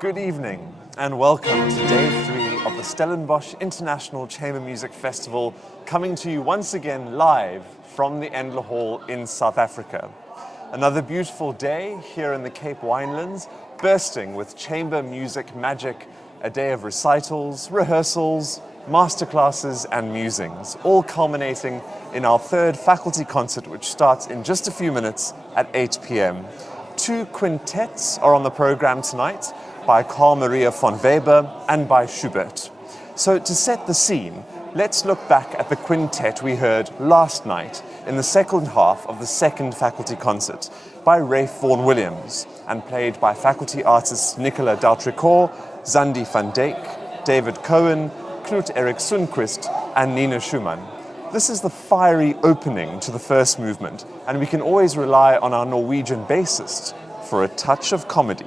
Good evening and welcome to Day 3 of the Stellenbosch International Chamber Music Festival, coming to you once again live from the Endler Hall in South Africa. Another beautiful day here in the Cape Winelands, bursting with chamber music magic, a day of recitals, rehearsals, masterclasses and musings, all culminating in our third faculty concert, which starts in just a few minutes at 8 p.m. Two quintets are on the program tonight, by Carl Maria von Weber and by Schubert. So to set the scene, let's look back at the quintet we heard last night in the second half of the second faculty concert by Ralph Vaughan Williams and played by faculty artists Nicolas Dautricourt, Zandi van Dijk, David Cohen, Knut Erik Sundquist and Nina Schumann. This is the fiery opening to the first movement, and we can always rely on our Norwegian bassist for a touch of comedy.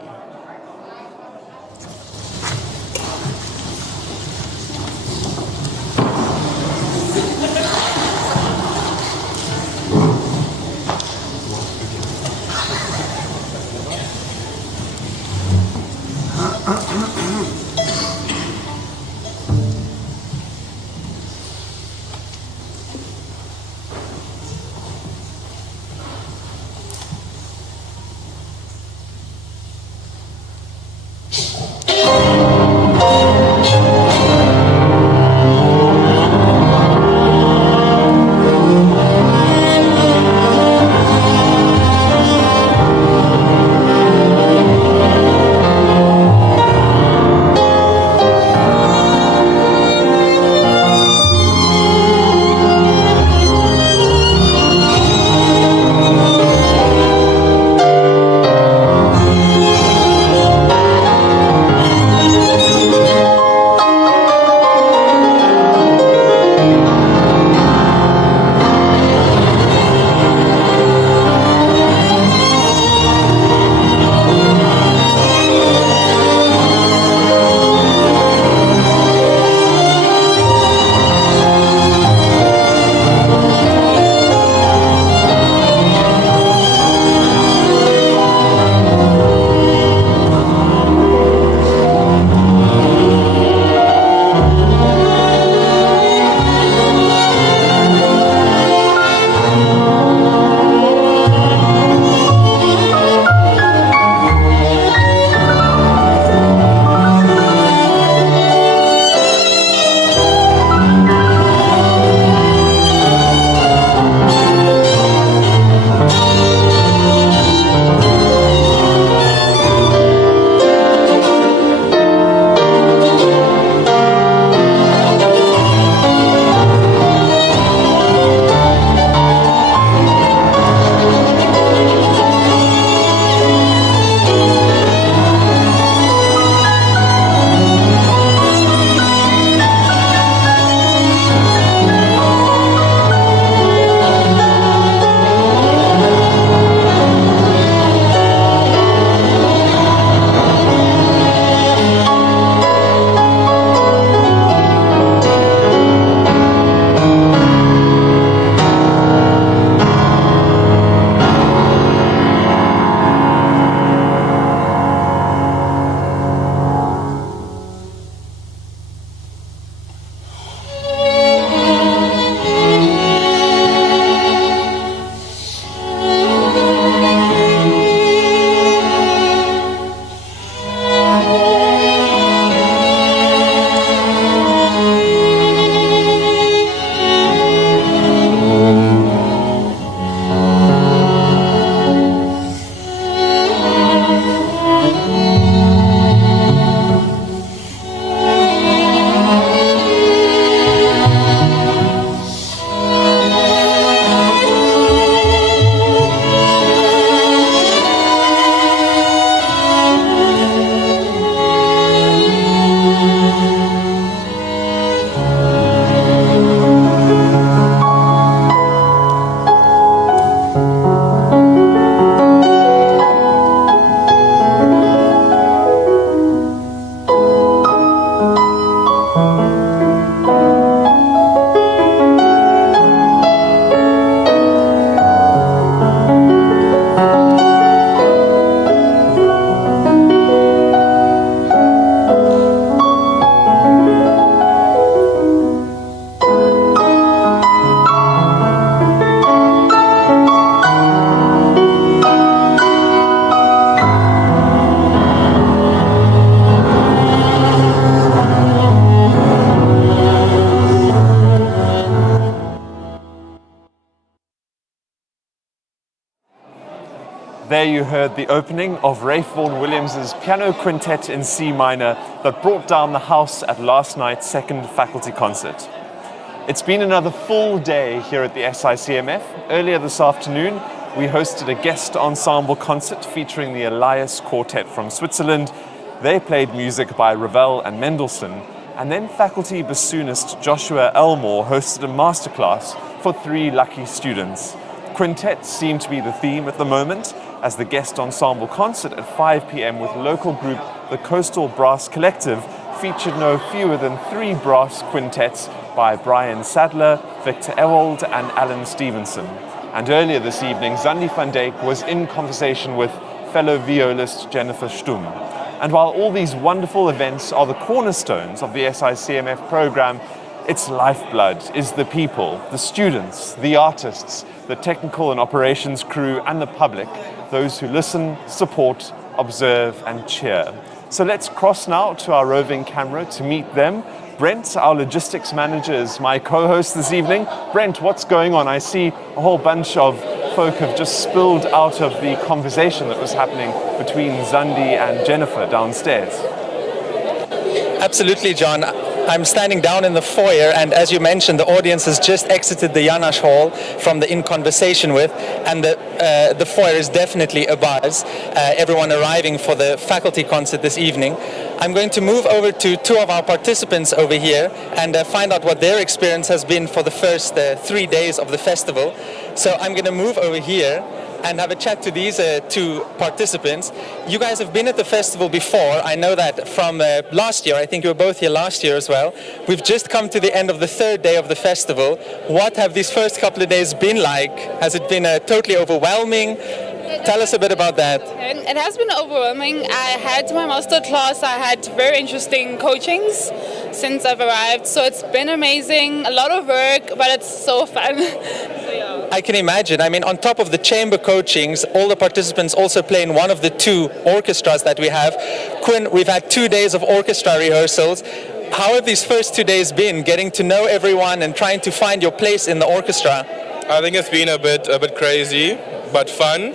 There you heard the opening of Ralph Vaughan Williams' piano quintet in C minor that brought down the house at last night's second faculty concert. It's been another full day here at the SICMF. Earlier this afternoon, we hosted a guest ensemble concert featuring the Elias Quartet from Switzerland. They played music by Ravel and Mendelssohn, and then faculty bassoonist Joshua Elmore hosted a masterclass for 3 lucky students. Quintets seem to be the theme at the moment, as the guest ensemble concert at 5 p.m. with local group the Coastal Brass Collective featured no fewer than 3 brass quintets by Brian Sadler, Victor Ewald and Alan Stevenson. And earlier this evening, Zandi van Dijk was in conversation with fellow violist Jennifer Stumm. And while all these wonderful events are the cornerstones of the SICMF program, its lifeblood is the people, the students, the artists, the technical and operations crew and the public, those who listen, support, observe and cheer. So let's cross now to our roving camera to meet them. Brent, our logistics manager, is my co-host this evening. Brent, what's going on? I see a whole bunch of folk have just spilled out of the conversation that was happening between Zandi and Jennifer downstairs. Absolutely, John. I'm standing down in the foyer, and as you mentioned, the audience has just exited the Janasch Hall from the In Conversation With, and the foyer is definitely abuzz. Everyone arriving for the faculty concert this evening. I'm going to move over to 2 of our participants over here and find out what their experience has been for the first 3 days of the festival. So I'm going to move over here and have a chat to these 2 participants. You guys have been at the festival before. I know that from last year. I think you were both here last year as well. We've just come to the end of the 3rd day of the festival. What have these first couple of days been like? Has it been totally overwhelming? Tell us a bit about that. It has been overwhelming. I had my master class. I had very interesting coachings since I've arrived. So it's been amazing. A lot of work, but it's so fun. So, yeah. I can imagine. I mean, on top of the chamber coachings, all the participants also play in one of the 2 orchestras that we have. Quinn, we've had 2 days of orchestra rehearsals. How have these first 2 days been, getting to know everyone and trying to find your place in the orchestra? I think it's been a bit crazy, but fun.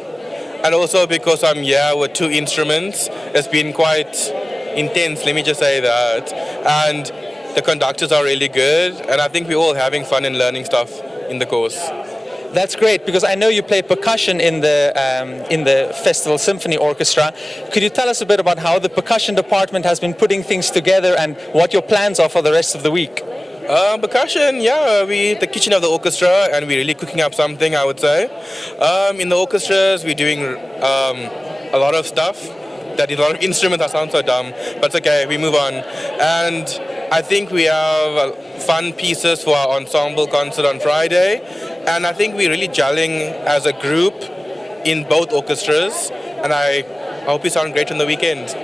And also because I'm here with 2 instruments, it's been quite intense, let me just say that. And the conductors are really good, and I think we're all having fun and learning stuff in the course. That's great, because I know you play percussion in the Festival Symphony Orchestra. Could you tell us a bit about how the percussion department has been putting things together and what your plans are for the rest of the week? Percussion, yeah, we the kitchen of the orchestra, and we're really cooking up something, I would say. In the orchestras, we're doing a lot of stuff. That is a lot of instruments. That sounds so dumb, but it's okay. We move on, and I think we have fun pieces for our ensemble concert on Friday, and I think we're really gelling as a group in both orchestras, and I hope we sound great on the weekend.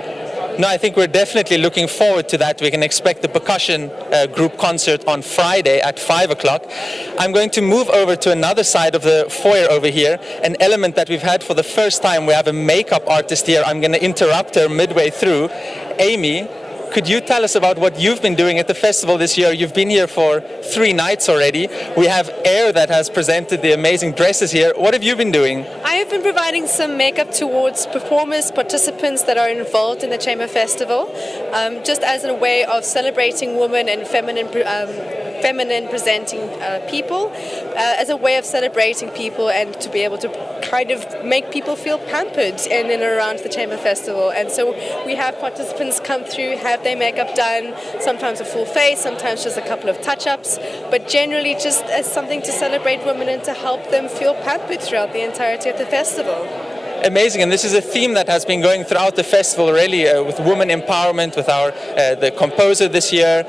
No, I think we're definitely looking forward to that. We can expect the percussion group concert on Friday at 5 o'clock. I'm going to move over to another side of the foyer over here, an element that we've had for the first time. We have a makeup artist here. I'm going to interrupt her midway through. Amy, could you tell us about what you've been doing at the festival this year? You've been here for 3 nights already. We have Air that has presented the amazing dresses here. What have you been doing? I have been providing some makeup towards performers, participants that are involved in the Chamber Festival, just as a way of celebrating women and feminine presenting people, as a way of celebrating people and to be able to kind of make people feel pampered in and around the Chamber Festival. And so we have participants come through, have their makeup done, sometimes a full face, sometimes just a couple of touch-ups, but generally just as something to celebrate women and to help them feel pampered throughout the entirety of the festival. Amazing, and this is a theme that has been going throughout the festival, really, with women empowerment, with our the composer this year.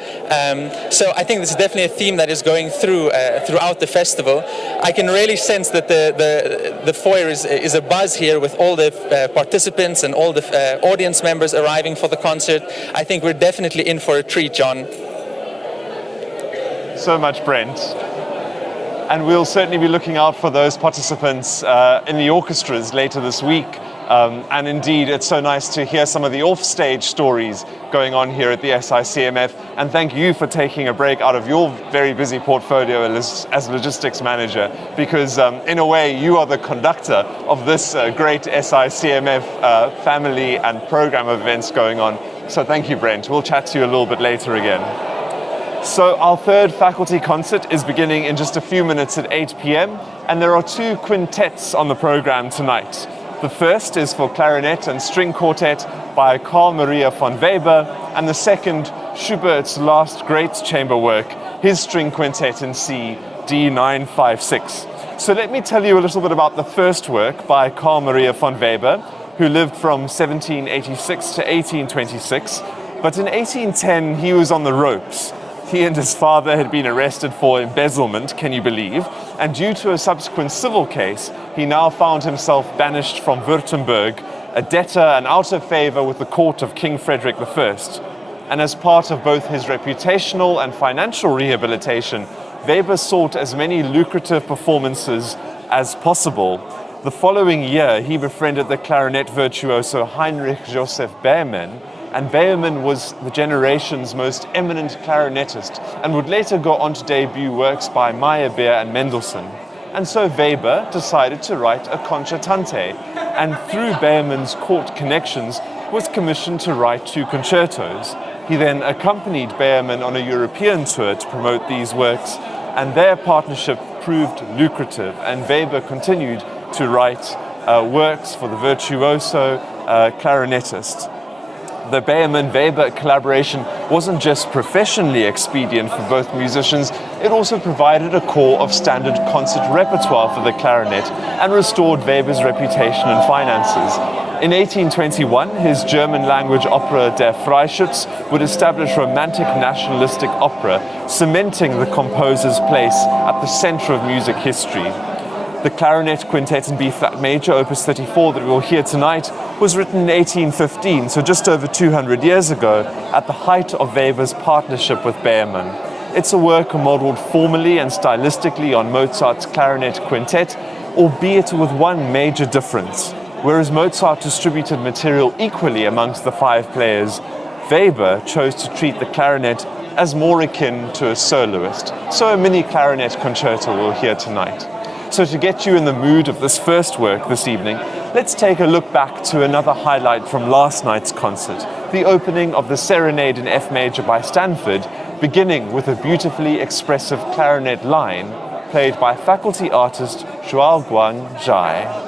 So I think this is definitely a theme that is going throughout the festival. I can really sense that the foyer is a buzz here with all the participants and all the audience members arriving for the concert. I think we're definitely in for a treat, John. So much, Brent. And we'll certainly be looking out for those participants in the orchestras later this week. And indeed, it's so nice to hear some of the offstage stories going on here at the SICMF. And thank you for taking a break out of your very busy portfolio as logistics manager, because in a way, you are the conductor of this great SICMF family and program of events going on. So thank you, Brent. We'll chat to you a little bit later again. So our third faculty concert is beginning in just a few minutes at 8 p.m. and there are two quintets on the program tonight. The first is for clarinet and string quartet by Carl Maria von Weber, and the second, Schubert's last great chamber work, his string quintet in C, D956. So let me tell you a little bit about the first work by Carl Maria von Weber, who lived from 1786 to 1826, but in 1810 he was on the ropes. He and his father had been arrested for embezzlement, can you believe? And due to a subsequent civil case, he now found himself banished from Württemberg, a debtor and out of favor with the court of King Frederick I. And as part of both his reputational and financial rehabilitation, Weber sought as many lucrative performances as possible. The following year, he befriended the clarinet virtuoso Heinrich Joseph Behrmann, and Behrmann was the generation's most eminent clarinetist and would later go on to debut works by Meyerbeer and Mendelssohn. And so Weber decided to write a concertante, and through Behrmann's court connections was commissioned to write two concertos. He then accompanied Behrmann on a European tour to promote these works, and their partnership proved lucrative, and Weber continued to write works for the virtuoso clarinetist. The Behrmann-Weber collaboration wasn't just professionally expedient for both musicians, it also provided a core of standard concert repertoire for the clarinet and restored Weber's reputation and finances. In 1821, his German-language opera Der Freischütz would establish romantic nationalistic opera, cementing the composer's place at the center of music history. The clarinet quintet in B-flat major, opus 34, that we will hear tonight, was written in 1815, so just over 200 years ago, at the height of Weber's partnership with Behrmann. It's a work modeled formally and stylistically on Mozart's clarinet quintet, albeit with one major difference. Whereas Mozart distributed material equally amongst the five players, Weber chose to treat the clarinet as more akin to a soloist. So a mini clarinet concerto we'll hear tonight. So to get you in the mood of this first work this evening, let's take a look back to another highlight from last night's concert, the opening of the Serenade in F major by Stanford, beginning with a beautifully expressive clarinet line played by faculty artist YaoGuang Zhai.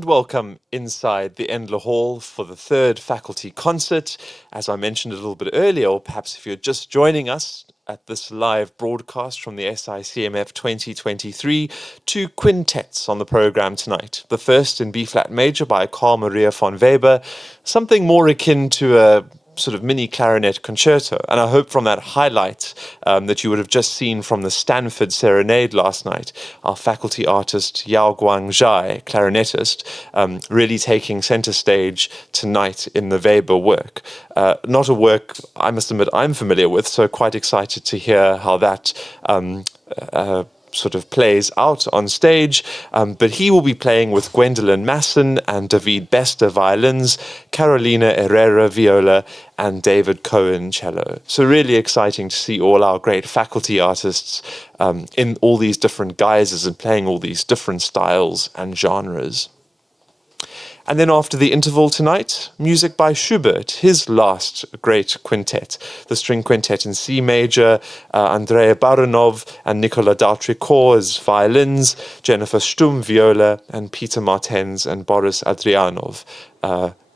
And welcome inside the Endler Hall for the third faculty concert. As I mentioned a little bit earlier, or perhaps if you're just joining us at this live broadcast from the SICMF 2023, two quintets on the program tonight. The first in B-flat major by Carl Maria von Weber, something more akin to a sort of mini clarinet concerto. And I hope from that highlight that you would have just seen from the Stanford Serenade last night, our faculty artist YaoGuang Zhai, clarinetist, really taking center stage tonight in the Weber work. Not a work, I must admit, I'm familiar with, so quite excited to hear how that sort of plays out on stage, but he will be playing with Gwendolyn Masin and David Bester violins, Karolina Errera viola, and David Cohen cello. So really exciting to see all our great faculty artists in all these different guises and playing all these different styles and genres. And then after the interval tonight, music by Schubert, his last great quintet, the string quintet in C major, Andrey Baranov and Nicolas Dautricourt as violins, Jennifer Stumm viola, and Peter Martens and Boris Andrianov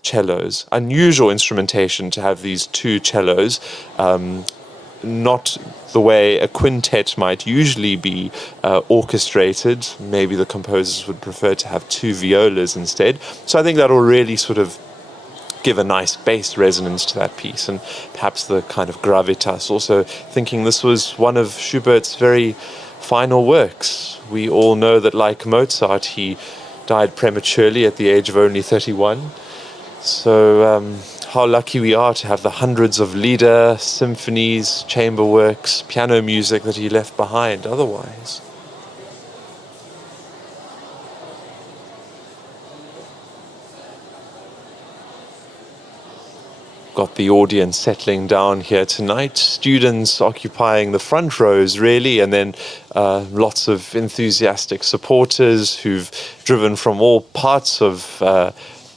cellos. Unusual instrumentation to have these two cellos, not the way a quintet might usually be orchestrated. Maybe the composers would prefer to have two violas instead. So I think that will really sort of give a nice bass resonance to that piece, and perhaps the kind of gravitas. Also thinking this was one of Schubert's very final works. We all know that, like Mozart, he died prematurely at the age of only 31. So how lucky we are to have the hundreds of lieder, symphonies, chamber works, piano music that he left behind otherwise. Got the audience settling down here tonight, students occupying the front rows really, and then lots of enthusiastic supporters who've driven from all parts of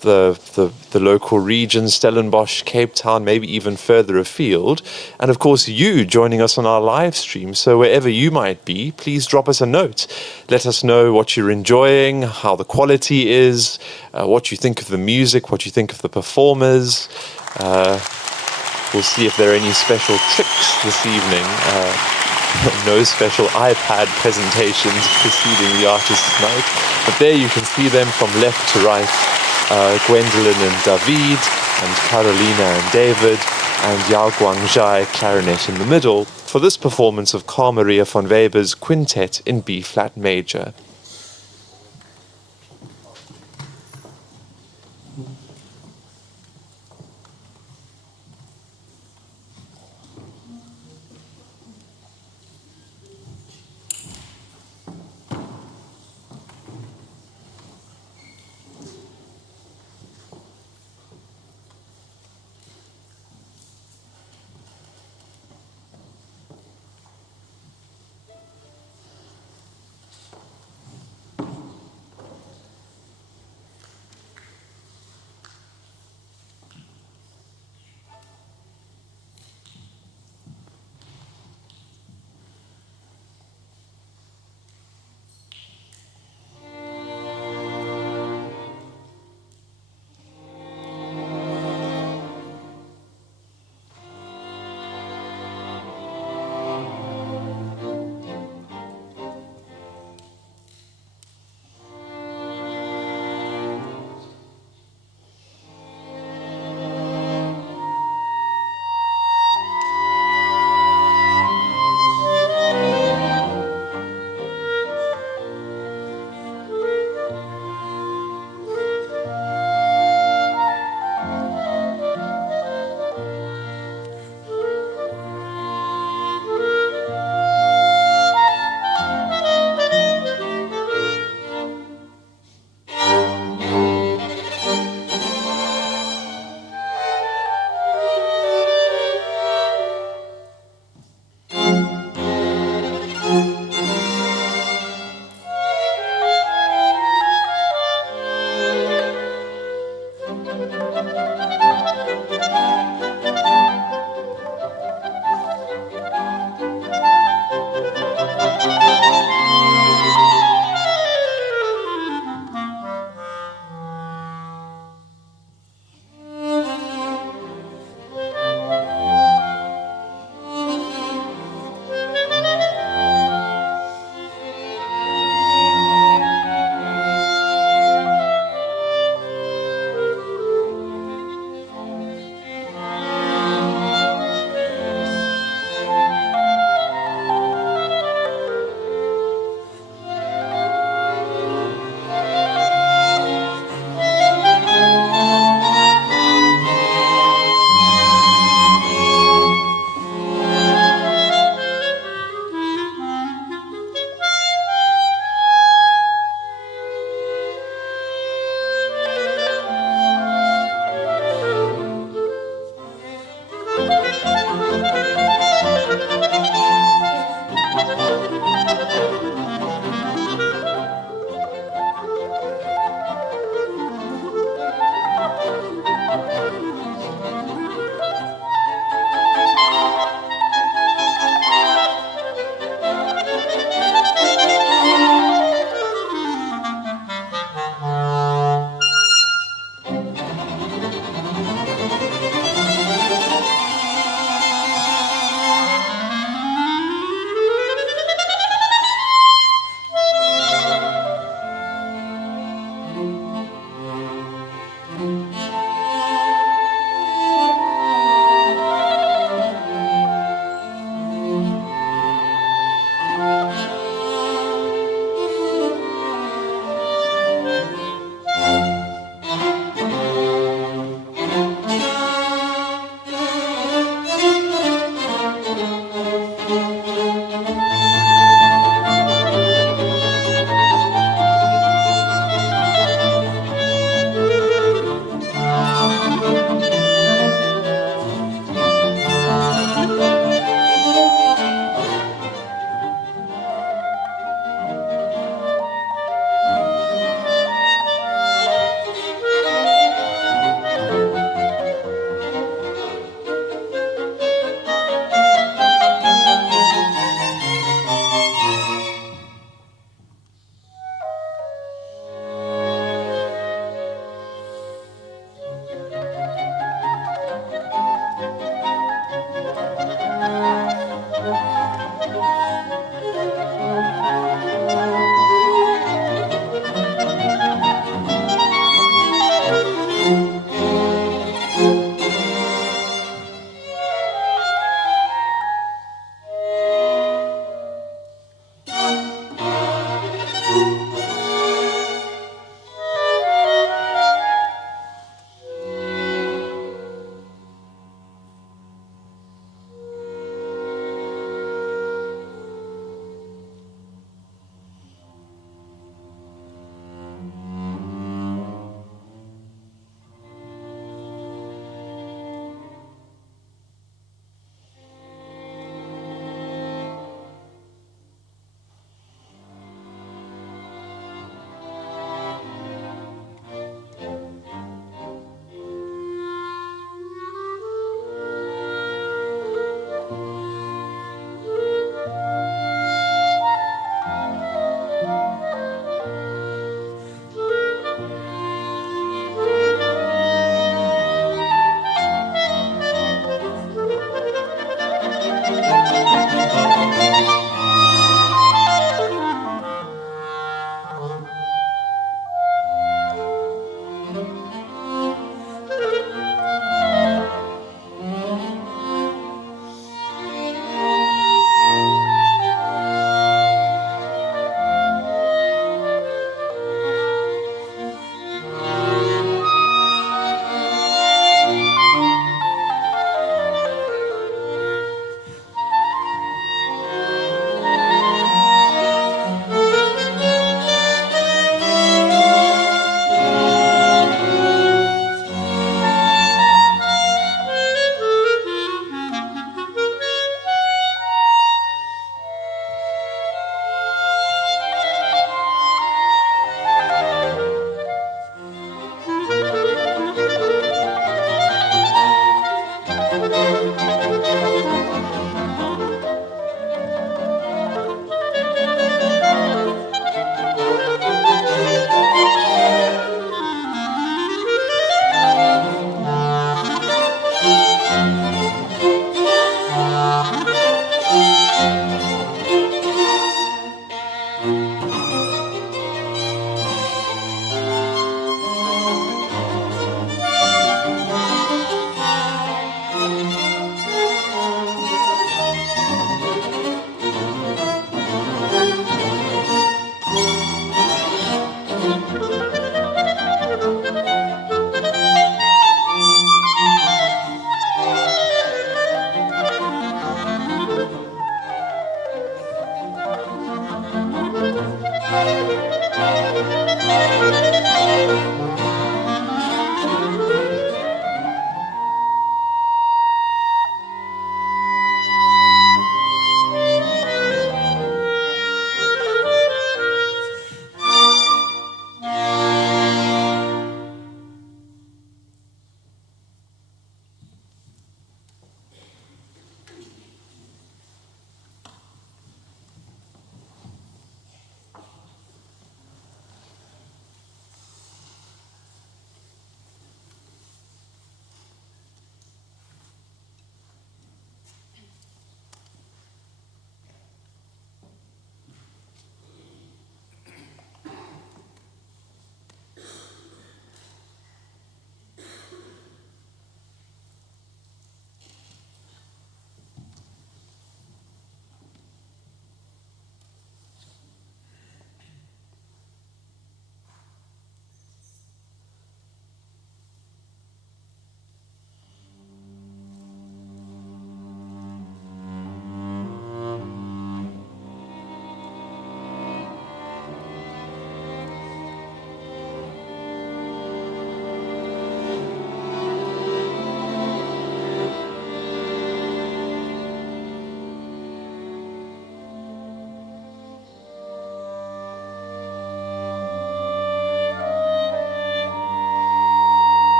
the local region, Stellenbosch, Cape Town, maybe even further afield. And of course you joining us on our live stream. So wherever you might be, please drop us a note. Let us know what you're enjoying, how the quality is, what you think of the music, what you think of the performers. We'll see if there are any special tricks this evening. No special iPad presentations preceding the artists tonight. But there you can see them from left to right. Gwendolyn and David, and Karolina and David, and YaoGuang Zhai clarinet in the middle for this performance of Carl Maria von Weber's Quintet in B-flat major.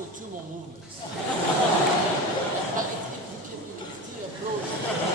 or two more movements. But you can still approach.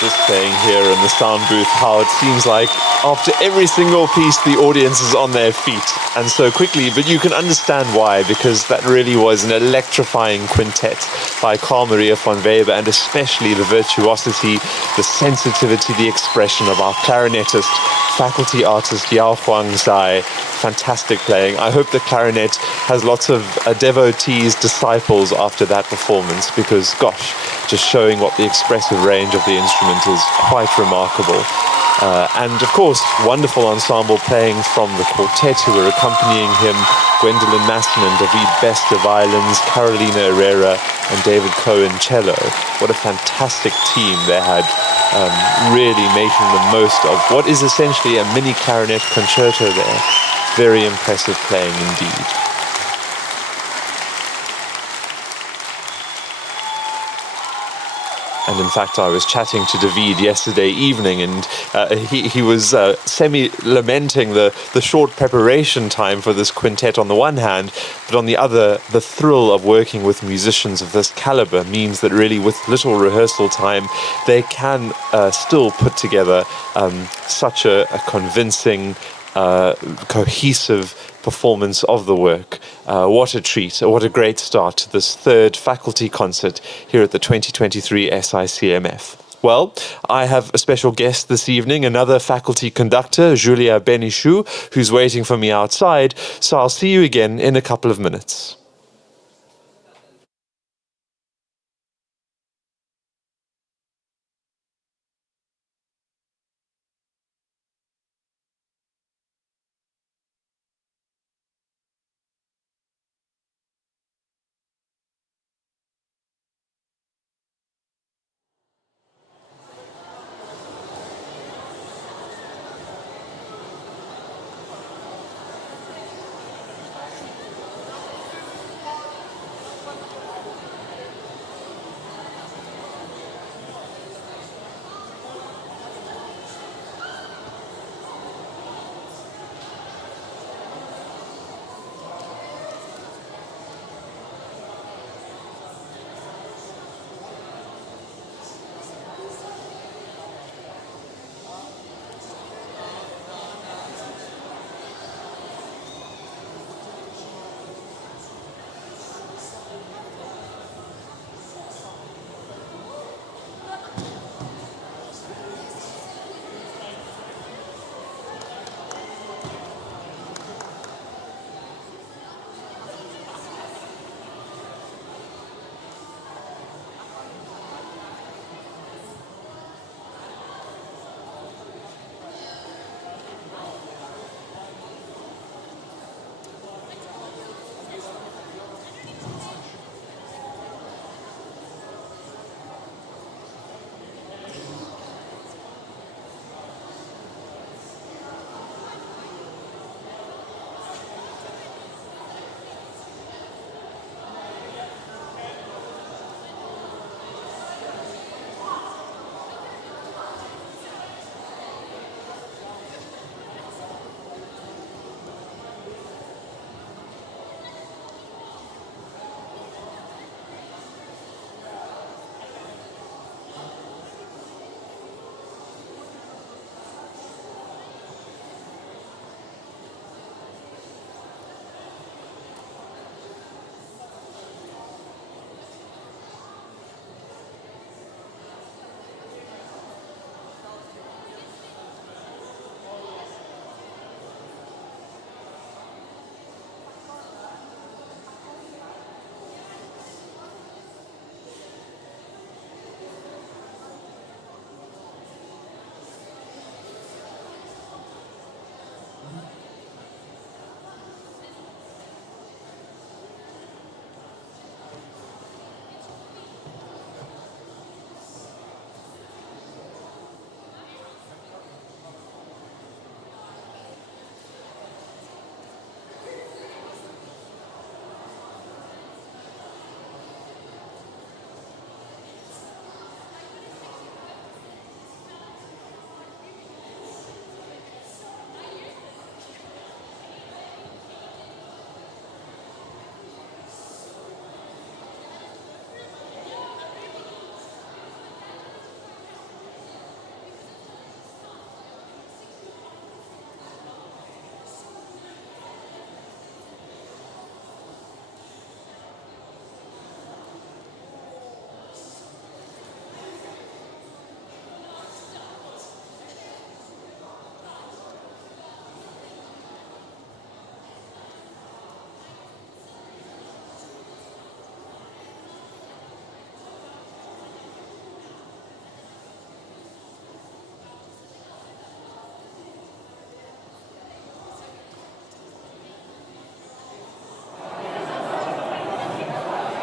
just saying here in the sound booth how it seems like after every single piece the audience is on their feet and so quickly, but you can understand why, because that really was an electrifying quintet by Carl Maria von Weber, and especially the virtuosity, the sensitivity, the expression of our clarinetist, faculty artist YaoGuang Zhai. Fantastic playing. I hope the clarinet has lots of devotees, disciples after that performance, because gosh, just showing what the expressive range of the instrument is quite remarkable. And of course, wonderful ensemble playing from the quartet who were accompanying him: Gwendolyn Masin and David Bester violins, Karolina Errera and David Cohen cello. What a fantastic team they had, really making the most of what is essentially a mini clarinet concerto there. Very impressive playing indeed. And And in fact, I was chatting to David yesterday evening, and he was semi-lamenting the short preparation time for this quintet on the one hand, but on the other, the thrill of working with musicians of this caliber means that really with little rehearsal time, they can still put together such a convincing, cohesive performance of the work. What a treat, what a great start to this third faculty concert here at the 2023 SICMF. Well, I have a special guest this evening, another faculty conductor, Julia Benichou, who's waiting for me outside, so I'll see you again in a couple of minutes.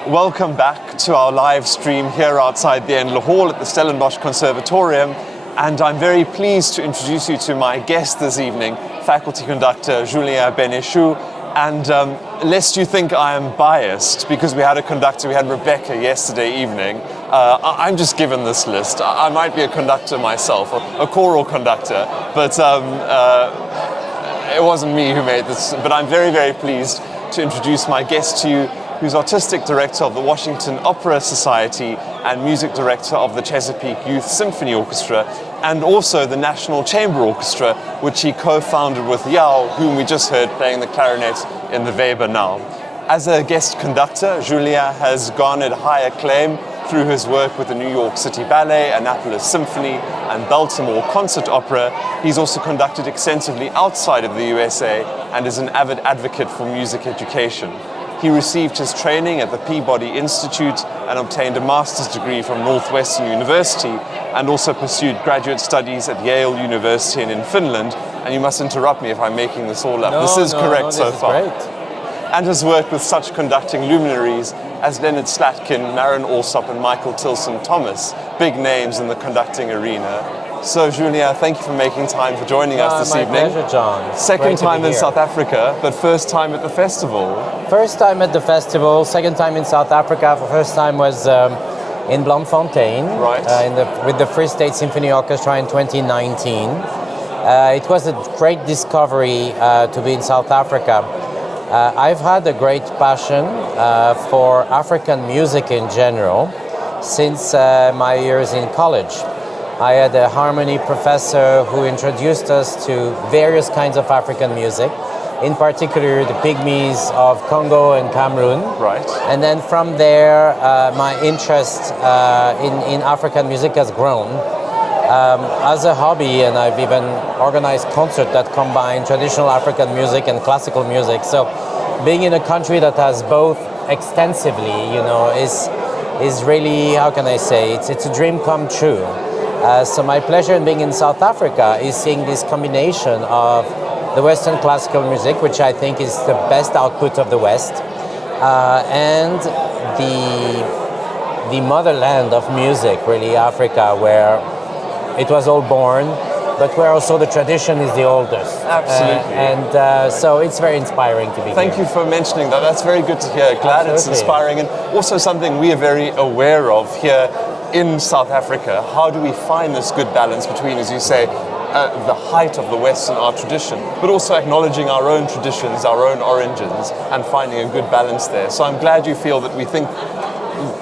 Welcome back to our live stream here outside the Endler Hall at the Stellenbosch Conservatorium, and I'm very pleased to introduce you to my guest this evening, faculty conductor Julia Benichou. And lest you think I am biased, because we had a conductor, we had Rebecca yesterday evening, I'm just given this list. I might be a conductor myself, a choral conductor, but it wasn't me who made this. But I'm very, very pleased to introduce my guest to you, who's artistic director of the Washington Opera Society and music director of the Chesapeake Youth Symphony Orchestra, and also the National Chamber Orchestra, which he co-founded with Yao, whom we just heard playing the clarinet in the Weber now. As a guest conductor, Julien has garnered high acclaim through his work with the New York City Ballet, Annapolis Symphony, and Baltimore Concert Opera. He's also conducted extensively outside of the USA and is an avid advocate for music education. He received his training at the Peabody Institute and obtained a master's degree from Northwestern University, and also pursued graduate studies at Yale University and in Finland. And you must interrupt me if I'm making this all up. This is correct so far. Great. And has worked with such conducting luminaries as Leonard Slatkin, Marin Alsop, and Michael Tilson Thomas, big names in the conducting arena. So, Julien, thank you for making time for joining us this evening. My pleasure, John. Second time in South Africa, but first time at the festival. First time at the festival, second time in South Africa. The first time was in Bloemfontein, right. With the Free State Symphony Orchestra in 2019. It was a great discovery to be in South Africa. I've had a great passion for African music in general since my years in college. I had a harmony professor who introduced us to various kinds of African music, in particular the pygmies of Congo and Cameroon. Right. And then from there, my interest in African music has grown as a hobby, and I've even organized concerts that combine traditional African music and classical music. So being in a country that has both extensively, you know, is really, how can I say, it's a dream come true. So my pleasure in being in South Africa is seeing this combination of the Western classical music, which I think is the best output of the West, and the motherland of music, really Africa, where it was all born, but where also the tradition is the oldest. Absolutely. So it's very inspiring to be here. Thank you for mentioning that. That's very good to hear. Glad it's inspiring, and also something we are very aware of here in South Africa. How do we find this good balance between, as you say, the height of the Western art tradition, but also acknowledging our own traditions, our own origins, and finding a good balance there. So I'm glad you feel that we think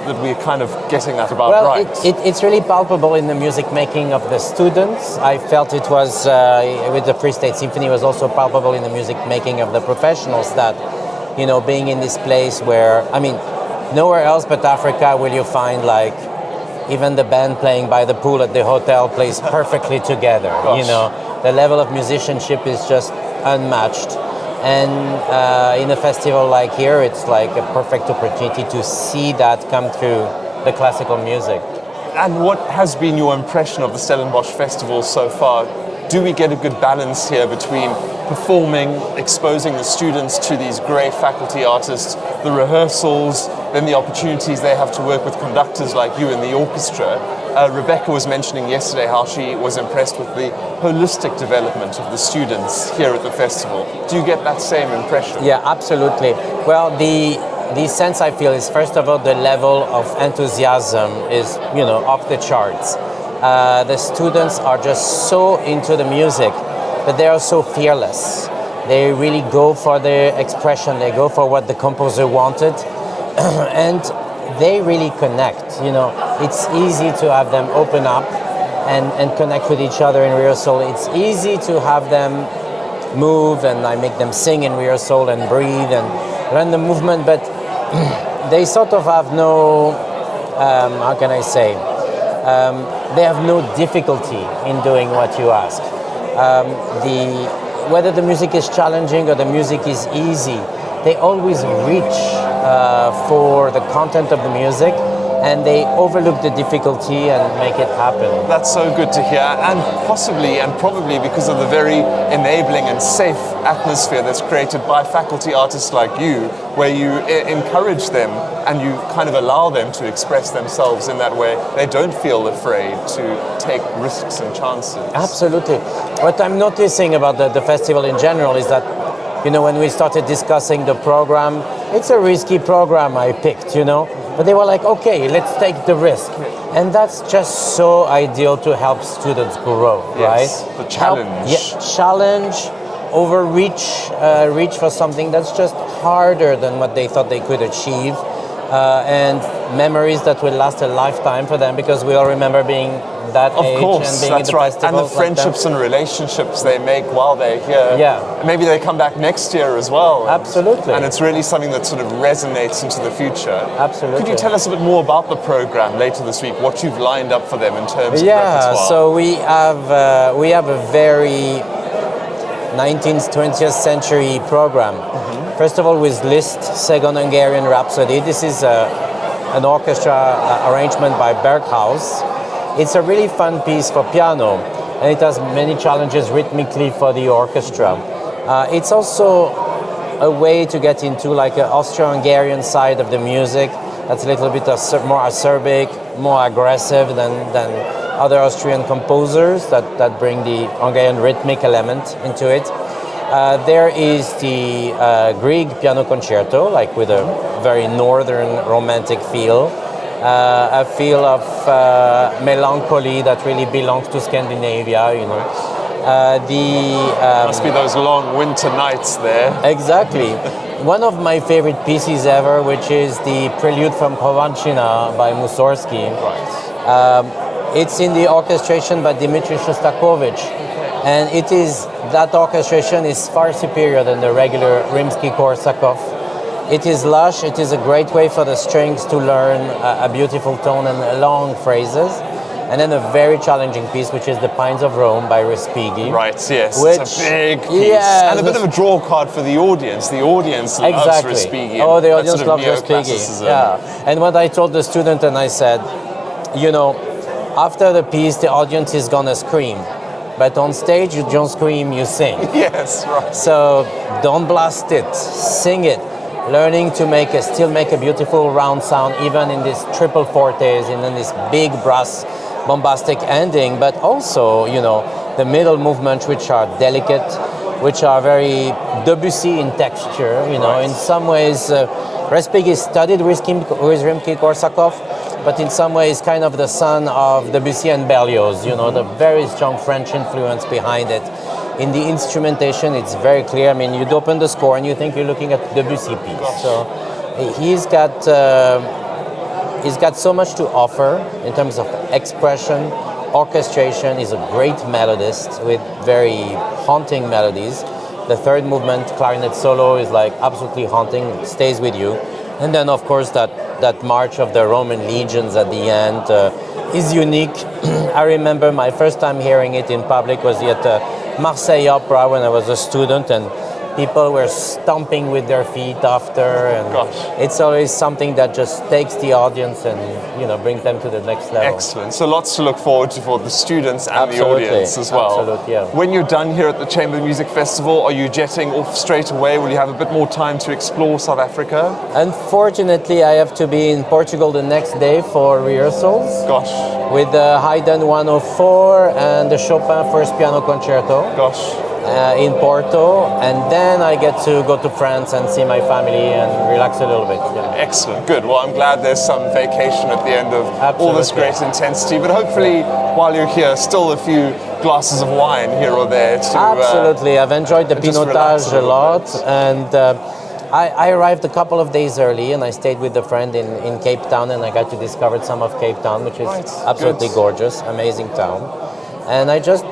that we're kind of getting that about right. It's really palpable in the music making of the students. I felt it was, with the Free State Symphony, was also palpable in the music making of the professionals, that, you know, being in this place where, I mean, nowhere else but Africa will you find, like, even the band playing by the pool at the hotel plays perfectly together. Gosh. You know, the level of musicianship is just unmatched. And in a festival like here, it's like a perfect opportunity to see that come through the classical music. And what has been your impression of the Stellenbosch Festival so far? Do we get a good balance here between performing, exposing the students to these great faculty artists, the rehearsals, then the opportunities they have to work with conductors like you in the orchestra? Rebecca was mentioning yesterday how she was impressed with the holistic development of the students here at the festival. Do you get that same impression? Yeah, absolutely. Well, the sense I feel is, first of all, the level of enthusiasm is, you know, off the charts. The students are just so into the music, but they are so fearless. They really go for their expression, they go for what the composer wanted, and they really connect. You know, it's easy to have them open up and connect with each other in rehearsal. It's easy to have them move, and I make them sing in rehearsal and breathe and learn the movement, but they sort of have no, how can I say, they have no difficulty in doing what you ask. Whether the music is challenging or the music is easy, they always reach for the content of the music, and they overlook the difficulty and make it happen. That's so good to hear, and possibly and probably because of the very enabling and safe atmosphere that's created by faculty artists like you, where you encourage them and you kind of allow them to express themselves in that way. They don't feel afraid to take risks and chances. Absolutely. What I'm noticing about the festival in general is that, you know, when we started discussing the program, it's a risky program I picked, you know. but they were like, okay, let's take the risk. And that's just so ideal to help students grow, right? The challenge. Challenge, overreach, reach for something that's just harder than what they thought they could achieve. And memories that will last a lifetime for them, because we all remember being that age and being at the festivals. And the friendships and relationships they make while they're here. Yeah. Maybe they come back next year as well. Absolutely. And it's really something that sort of resonates into the future. Absolutely. Could you tell us a bit more about the program later this week, what you've lined up for them in terms of repertoire? So we have a very 19th, 20th century program. First of all, with Liszt, Second Hungarian Rhapsody. This is an orchestra arrangement by Berghaus. It's a really fun piece for piano, and it has many challenges rhythmically for the orchestra. It's also a way to get into like an Austro-Hungarian side of the music that's a little bit more acerbic, more aggressive than other Austrian composers that bring the Hungarian rhythmic element into it. There is the Grieg piano concerto, like with a very northern romantic feel, a feel of melancholy that really belongs to Scandinavia, you know. Must be those long winter nights there. Exactly. One of my favorite pieces ever, which is the Prelude from Kovanchina by Mussorgsky. Right. It's in the orchestration by Dmitri Shostakovich. And that orchestration is far superior than the regular Rimsky-Korsakov. It is lush, it is a great way for the strings to learn a beautiful tone and long phrases. And then a very challenging piece, which is The Pines of Rome by Respighi. Right, yes, it's a big piece. Yeah, and a bit of a draw card for the audience. The audience loves Respighi. Oh, the audience loves Respighi. Yeah. And what I told the student, and I said, you know, after the piece, the audience is gonna scream. But on stage, you don't scream, you sing. Yes, right. So don't blast it, sing it. Learning to still make a beautiful round sound, even in these triple fortes, and in this big brass bombastic ending, but also, you know, the middle movements, which are delicate, which are very Debussy in texture, you know. Right. In some ways, Respighi studied with Rimsky-Korsakov, but in some ways kind of the son of Debussy and Berlioz, you know, the very strong French influence behind it. In the instrumentation, it's very clear. I mean, you'd open the score and you think you're looking at Debussy piece. Gosh. So he's got so much to offer in terms of expression, orchestration. He's a great melodist with very haunting melodies. The third movement, clarinet solo, is like absolutely haunting, it stays with you. And then, of course, that march of the Roman legions at the end is unique. I remember my first time hearing it in public was at Marseille Opera when I was a student, and people were stomping with their feet after, and it's always something that just takes the audience and, you know, brings them to the next level. Excellent. So lots to look forward to for the students and the audience as well. Absolutely, yeah. When you're done here at the Chamber Music Festival, are you jetting off straight away? Will you have a bit more time to explore South Africa? Unfortunately, I have to be in Portugal the next day for rehearsals. Gosh. With the Haydn 104 and the Chopin First Piano Concerto. Gosh. In Porto, and then I get to go to France and see my family and relax a little bit. Yeah. Excellent, good. Well, I'm glad there's some vacation at the end of all this great intensity, but hopefully while you're here, still a few glasses of wine here or there. Absolutely, I've enjoyed the Pinotage a lot, and I arrived a couple of days early and I stayed with a friend in Cape Town, and I got to discover some of Cape Town, which is absolutely gorgeous, amazing town. And I just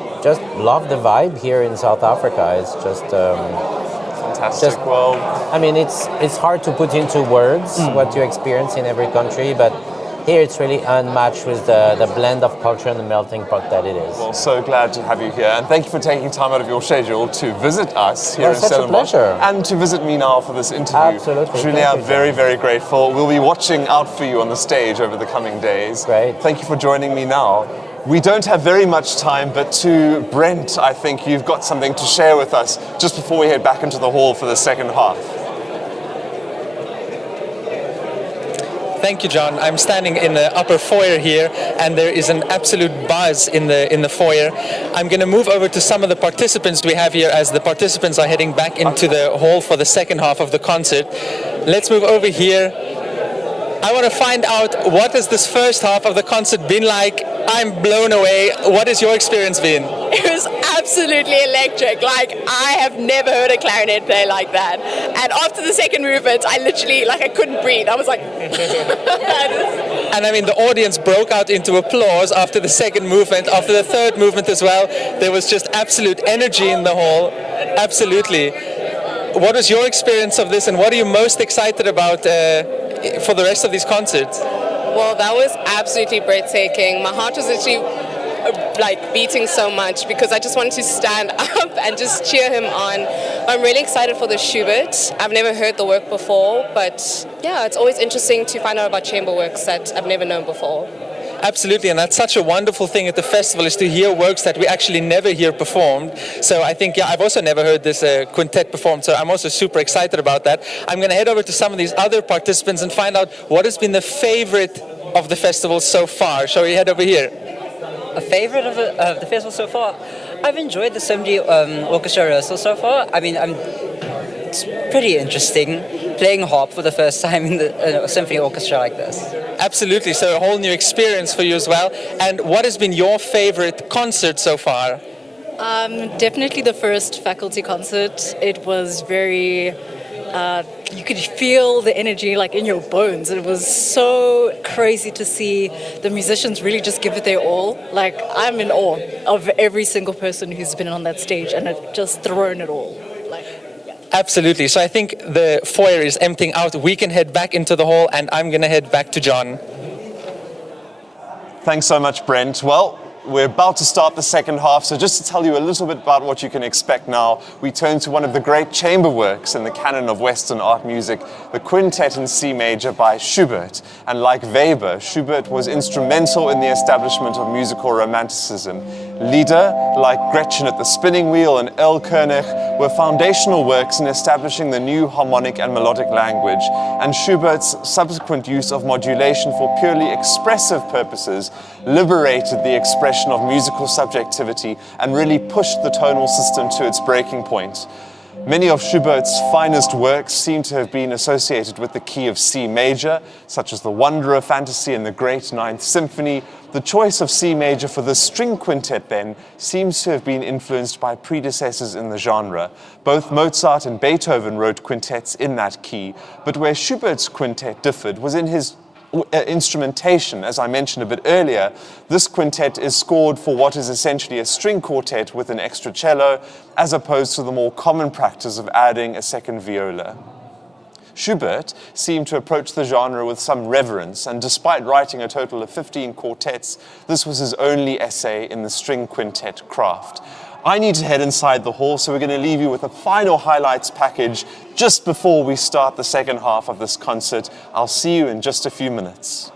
love the vibe here in South Africa. It's just fantastic. Well, I mean, it's hard to put into words what you experience in every country, but here it's really unmatched with the blend of culture and the melting pot that it is. Well, so glad to have you here, and thank you for taking time out of your schedule to visit us here in Stellenbosch, and to visit me now for this interview. Absolutely. Julia, I'm very, very grateful. We'll be watching out for you on the stage over the coming days. Great. Thank you for joining me now. We don't have very much time, but to Brent, I think you've got something to share with us just before we head back into the hall for the second half. Thank you, John. I'm standing in the upper foyer here, and there is an absolute buzz in the foyer. I'm going to move over to some of the participants we have here as the participants are heading back into the hall for the second half of the concert. Let's move over here I want to find out, what has this first half of the concert been like? I'm blown away. What has your experience been? It was absolutely electric. Like, I have never heard a clarinet play like that. And after the second movement, I literally, like, I couldn't breathe. I was like... And I mean, the audience broke out into applause after the second movement, after the third movement as well. There was just absolute energy in the hall. Absolutely. What was your experience of this, and what are you most excited about for the rest of these concerts? Well, that was absolutely breathtaking. My heart was actually like beating so much because I just wanted to stand up and just cheer him on. I'm really excited for the Schubert. I've never heard the work before, but yeah, it's always interesting to find out about chamber works that I've never known before. Absolutely, and that's such a wonderful thing at the festival, is to hear works that we actually never hear performed. So I think, yeah, I've also never heard this quintet performed, so I'm also super excited about that. I'm going to head over to some of these other participants and find out what has been the favorite of the festival so far. Shall we head over here? A favorite of the festival so far? I've enjoyed the symphony orchestra rehearsal so far. I mean, it's pretty interesting playing harp for the first time in the symphony orchestra like this. Absolutely, so a whole new experience for you as well. And what has been your favorite concert so far? Definitely the first faculty concert. It was very, you could feel the energy like in your bones. It was so crazy to see the musicians really just give it their all. Like, I'm in awe of every single person who's been on that stage and have just thrown it all. Absolutely. So I think the foyer is emptying out. We can head back into the hall, and I'm going to head back to John. Thanks so much, Brent. Well, we're about to start the second half, so just to tell you a little bit about what you can expect now, we turn to one of the great chamber works in the canon of Western art music, the Quintet in C major by Schubert. And like Weber, Schubert was instrumental in the establishment of musical romanticism. Lieder like Gretchen at the Spinning Wheel and Erlkönig were foundational works in establishing the new harmonic and melodic language, and Schubert's subsequent use of modulation for purely expressive purposes liberated the expression of musical subjectivity and really pushed the tonal system to its breaking point. Many of Schubert's finest works seem to have been associated with the key of C major, such as the Wanderer Fantasy and the Great Ninth Symphony. The choice of C major for the string quintet, then, seems to have been influenced by predecessors in the genre. Both Mozart and Beethoven wrote quintets in that key, but where Schubert's quintet differed was in his instrumentation. As I mentioned a bit earlier, this quintet is scored for what is essentially a string quartet with an extra cello, as opposed to the more common practice of adding a second viola. Schubert seemed to approach the genre with some reverence, and despite writing a total of 15 quartets, this was his only essay in the string quintet craft. I need to head inside the hall, so we're going to leave you with a final highlights package just before we start the second half of this concert. I'll see you in just a few minutes.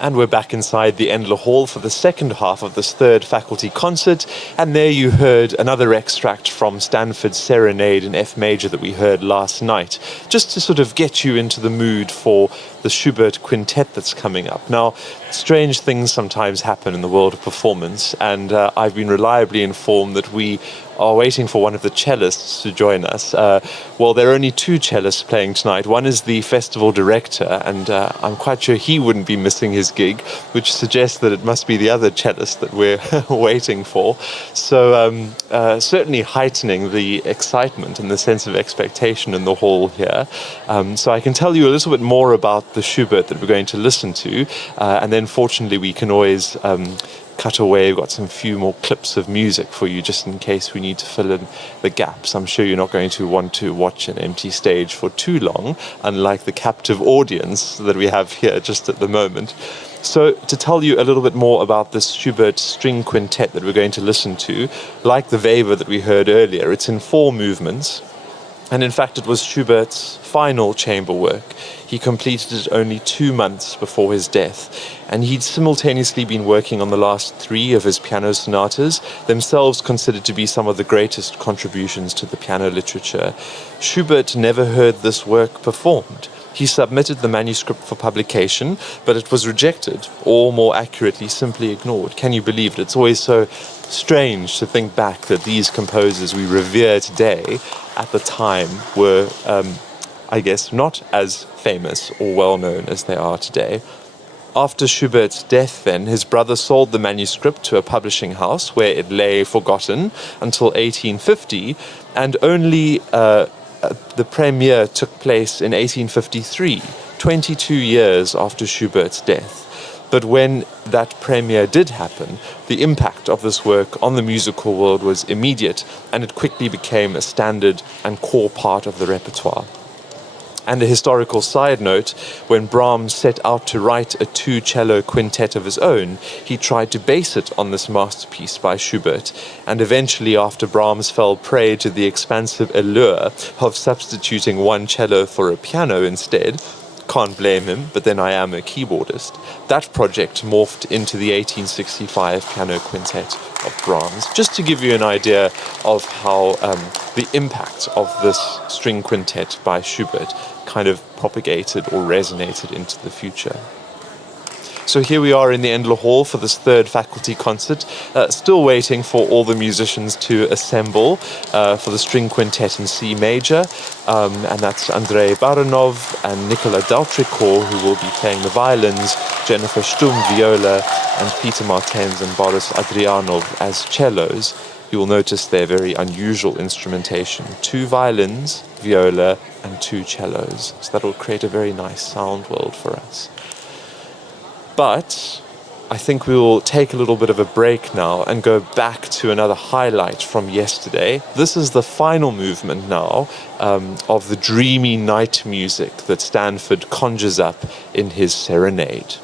And we're back inside the Endler Hall for the second half of this third faculty concert. And there you heard another extract from Stanford's Serenade in F major that we heard last night, just to sort of get you into the mood for the Schubert Quintet that's coming up. Now, strange things sometimes happen in the world of performance, and I've been reliably informed that we are waiting for one of the cellists to join us. Well, there are only two cellists playing tonight. One is the festival director, and I'm quite sure he wouldn't be missing his gig, which suggests that it must be the other cellist that we're waiting for. So certainly heightening the excitement and the sense of expectation in the hall here. So I can tell you a little bit more about the Schubert that we're going to listen to, and then fortunately we can always cut away. We've got some few more clips of music for you just in case we need to fill in the gaps. I'm sure you're not going to want to watch an empty stage for too long, unlike the captive audience that we have here just at the moment. So to tell you a little bit more about this Schubert string quintet that we're going to listen to, like the Weber that we heard earlier, it's in 4 movements. And in fact, it was Schubert's final chamber work. He completed it only 2 months before his death. And he'd simultaneously been working on the last 3 of his piano sonatas, themselves considered to be some of the greatest contributions to the piano literature. Schubert never heard this work performed. He submitted the manuscript for publication, but it was rejected, or more accurately, simply ignored. Can you believe it? It's always so strange to think back that these composers we revere today at the time were, I guess, not as famous or well-known as they are today. After Schubert's death, then, his brother sold the manuscript to a publishing house where it lay forgotten until 1850, and only the premiere took place in 1853, 22 years after Schubert's death. But when that premiere did happen, the impact of this work on the musical world was immediate, and it quickly became a standard and core part of the repertoire. And a historical side note, when Brahms set out to write a 2-cello quintet of his own, he tried to base it on this masterpiece by Schubert. And eventually, after Brahms fell prey to the expansive allure of substituting 1 cello for a piano instead, can't blame him, but then I am a keyboardist, that project morphed into the 1865 piano quintet of Brahms, just to give you an idea of how the impact of this string quintet by Schubert kind of propagated or resonated into the future. So here we are in the Endler Hall for this third faculty concert, still waiting for all the musicians to assemble for the string quintet in C major, and that's Andrey Baranov and Nicolas Dautricourt, who will be playing the violins, Jennifer Stumm viola, and Peter Martens and Boris Andrianov as cellos. You will notice their very unusual instrumentation: 2 violins, viola, and 2 cellos. So that will create a very nice sound world for us. But I think we will take a little bit of a break now and go back to another highlight from yesterday. This is the final movement now of the dreamy night music that Stanford conjures up in his Serenade.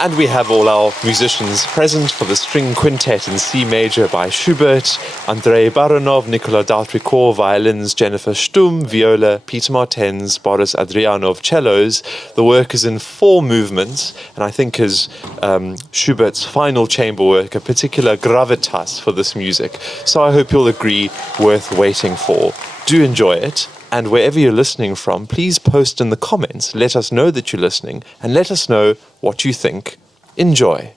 And we have all our musicians present for the string quintet in C major by Schubert, Andrey Baranov, Nicolas Dautricourt, violins, Jennifer Stumm, viola, Peter Martens, Boris Andrianov, cellos. The work is in 4 movements, and I think as Schubert's final chamber work, a particular gravitas for this music. So I hope you'll agree, worth waiting for. Do enjoy it. And wherever you're listening from, please post in the comments. Let us know that you're listening and let us know what you think. Enjoy.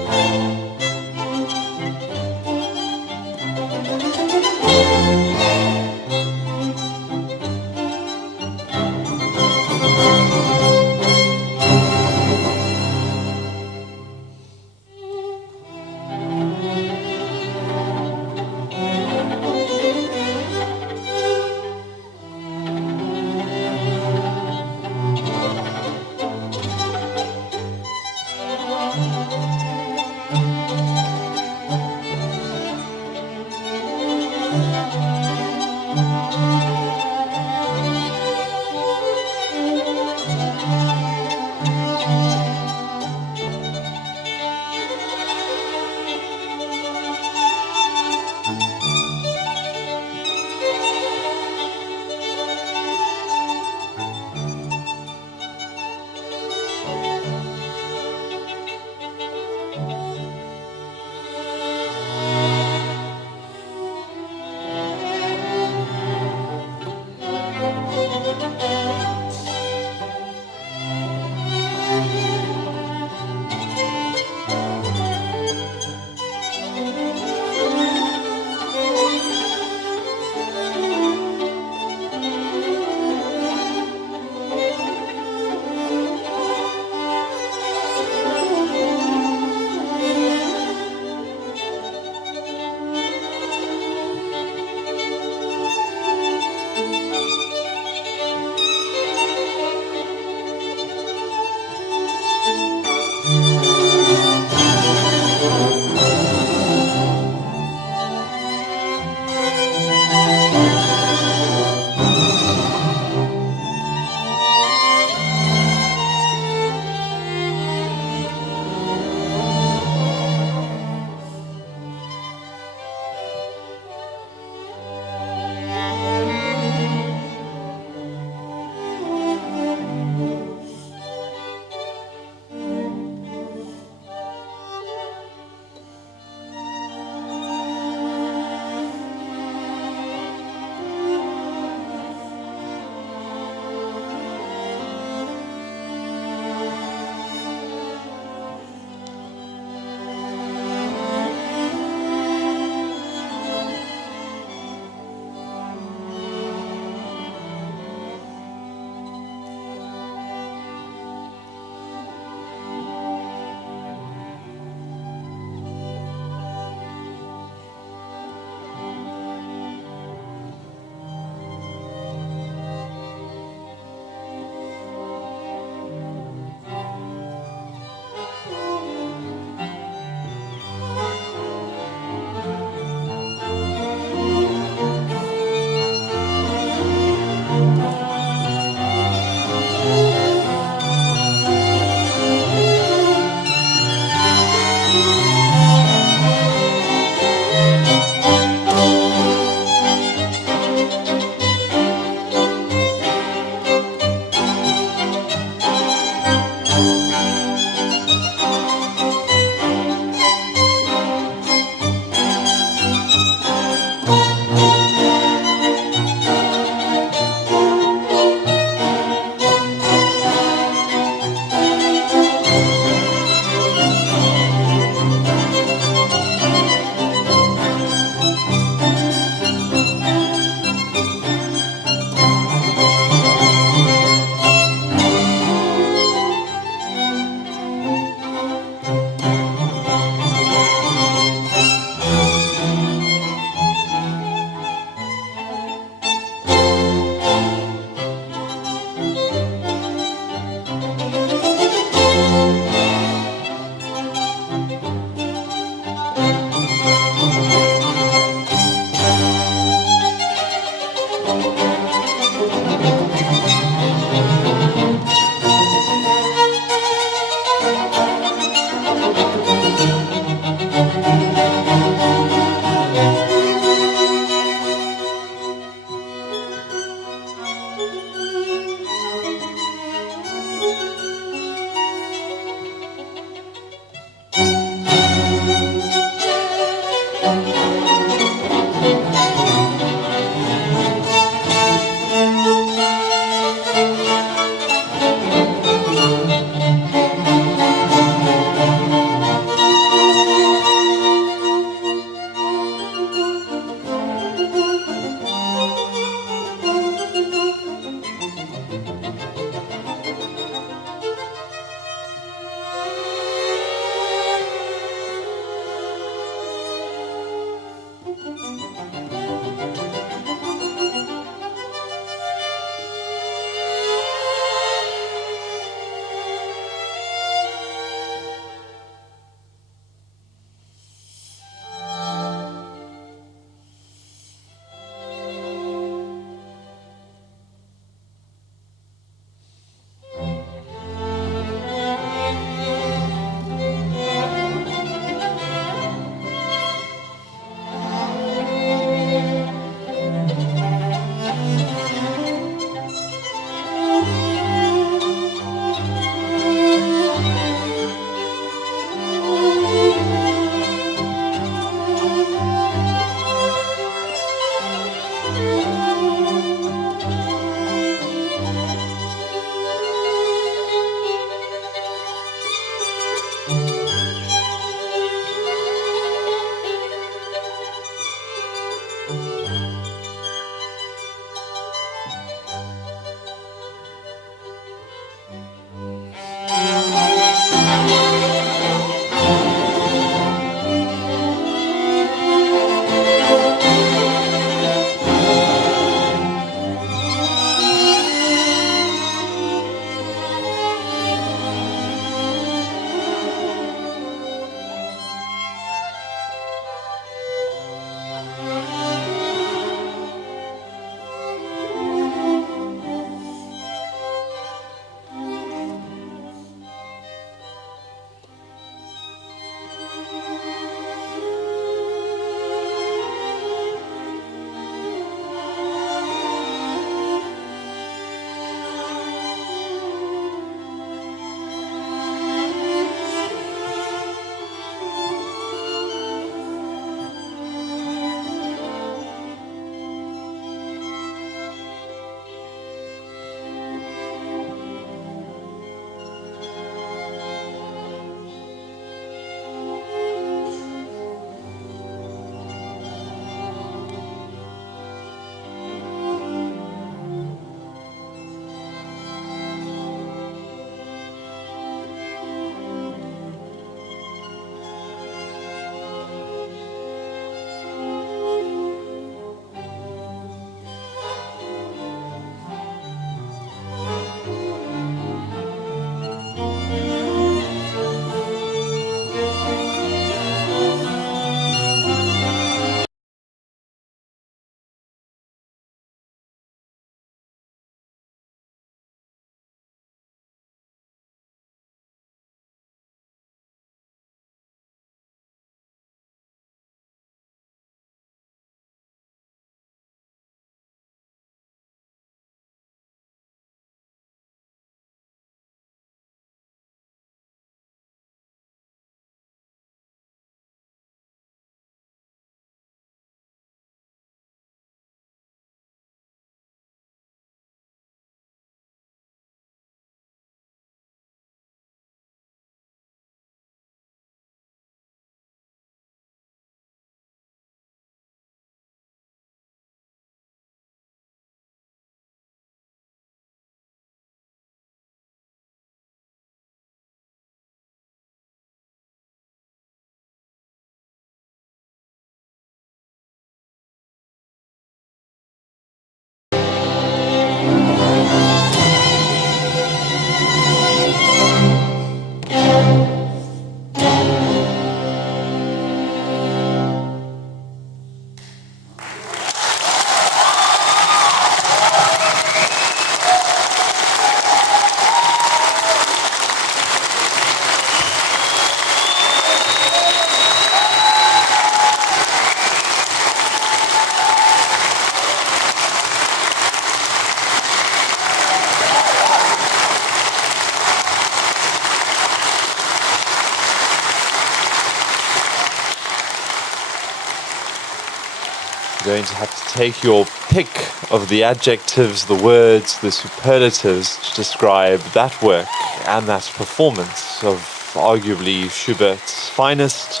You're going to have to take your pick of the adjectives, the words, the superlatives to describe that work and that performance of arguably Schubert's finest,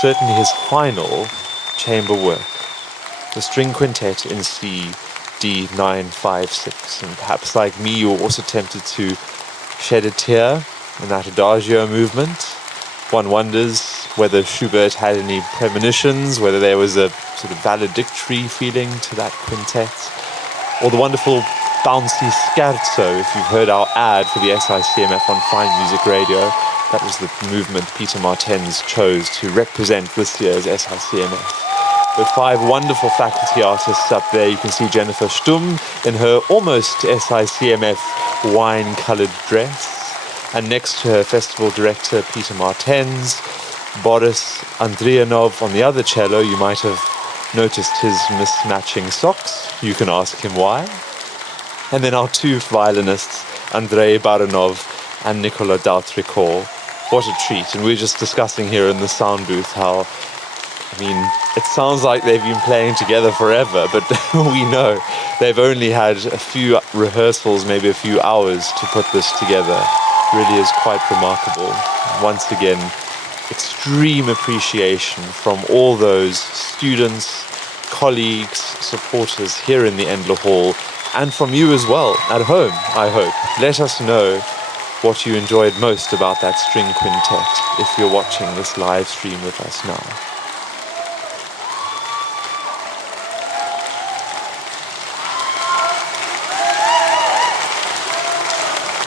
certainly his final chamber work. The string quintet in C, D 956, and perhaps like me you're also tempted to shed a tear in that adagio movement. One wonders whether Schubert had any premonitions, whether there was a sort of valedictory feeling to that quintet, or the wonderful bouncy scherzo, if you've heard our ad for the SICMF on Fine Music Radio. That was the movement Peter Martens chose to represent this year's SICMF. With 5 wonderful faculty artists up there, you can see Jennifer Stumm in her almost SICMF wine-coloured dress, and next to her, festival director Peter Martens, Boris Andrianov on the other cello. You might have noticed his mismatching socks. You can ask him why. And then our 2 violinists, Andrey Baranov and Nicolas Dautricourt. What a treat. And we're just discussing here in the sound booth how, it sounds like they've been playing together forever, but we know they've only had a few rehearsals, maybe a few hours to put this together. Really is quite remarkable. Once again, extreme appreciation from all those students, colleagues, supporters here in the Endler Hall, and from you as well at home, I hope. Let us know what you enjoyed most about that string quintet if you're watching this live stream with us now.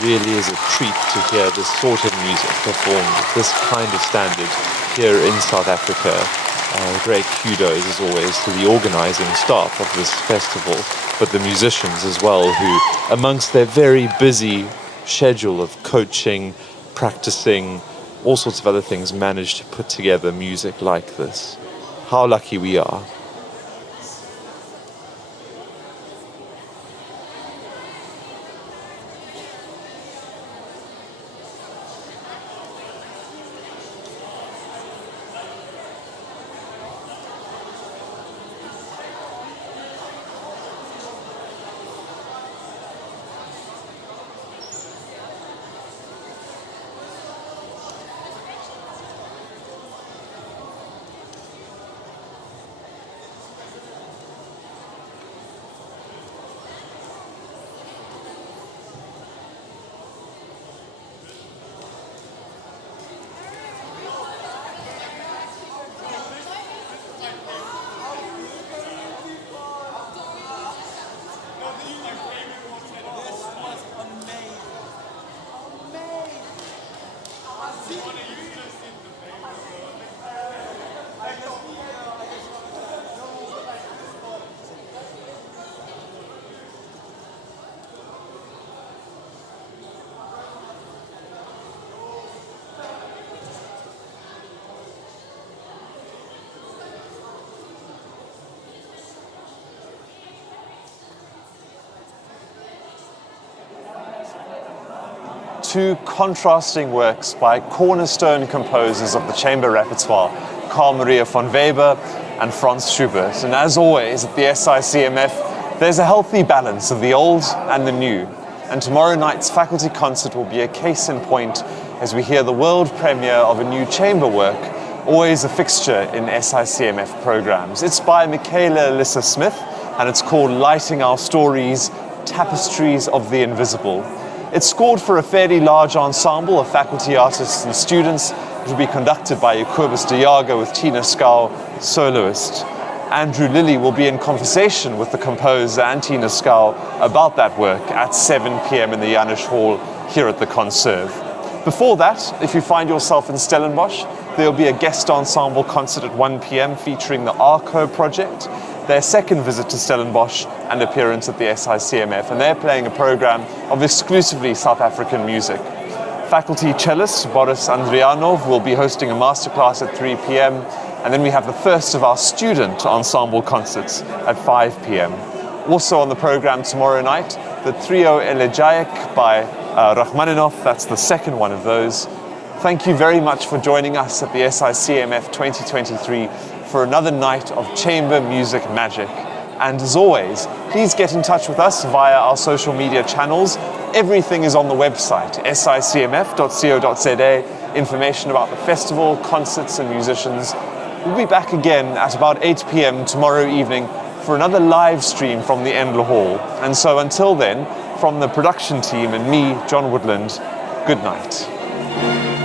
Really is a treat to hear this sort of music performed at this kind of standard here in South Africa. Great kudos, as always, to the organising staff of this festival, but the musicians as well, who, amongst their very busy schedule of coaching, practicing, all sorts of other things, managed to put together music like this. How lucky we are. Two contrasting works by cornerstone composers of the chamber repertoire, Carl Maria von Weber and Franz Schubert. And as always at the SICMF, there's a healthy balance of the old and the new. And tomorrow night's faculty concert will be a case in point as we hear the world premiere of a new chamber work, always a fixture in SICMF programs. It's by Michaela Alyssa Smith, and it's called Lighting Our Stories, Tapestries of the Invisible. It's scored for a fairly large ensemble of faculty artists and students. It will be conducted by Jacobus de Jager with Tina Skau, soloist. Andrew Lilly will be in conversation with the composer and Tina Skau about that work at 7 p.m. in the Janusz Hall here at the Conserve. Before that, if you find yourself in Stellenbosch, there will be a guest ensemble concert at 1 p.m. featuring the ARCO project, their second visit to Stellenbosch and appearance at the SICMF, and they're playing a program of exclusively South African music. Faculty cellist Boris Andrianov will be hosting a masterclass at 3 p.m, and then we have the first of our student ensemble concerts at 5 p.m. Also on the program tomorrow night, the trio Elegiac by Rachmaninoff, that's the second one of those. Thank you very much for joining us at the SICMF 2023 for another night of chamber music magic. And as always, please get in touch with us via our social media channels. Everything is on the website, sicmf.co.za. Information about the festival, concerts and musicians. We'll be back again at about 8 p.m. tomorrow evening for another live stream from the Endler Hall. And so until then, from the production team and me, John Woodland, good night.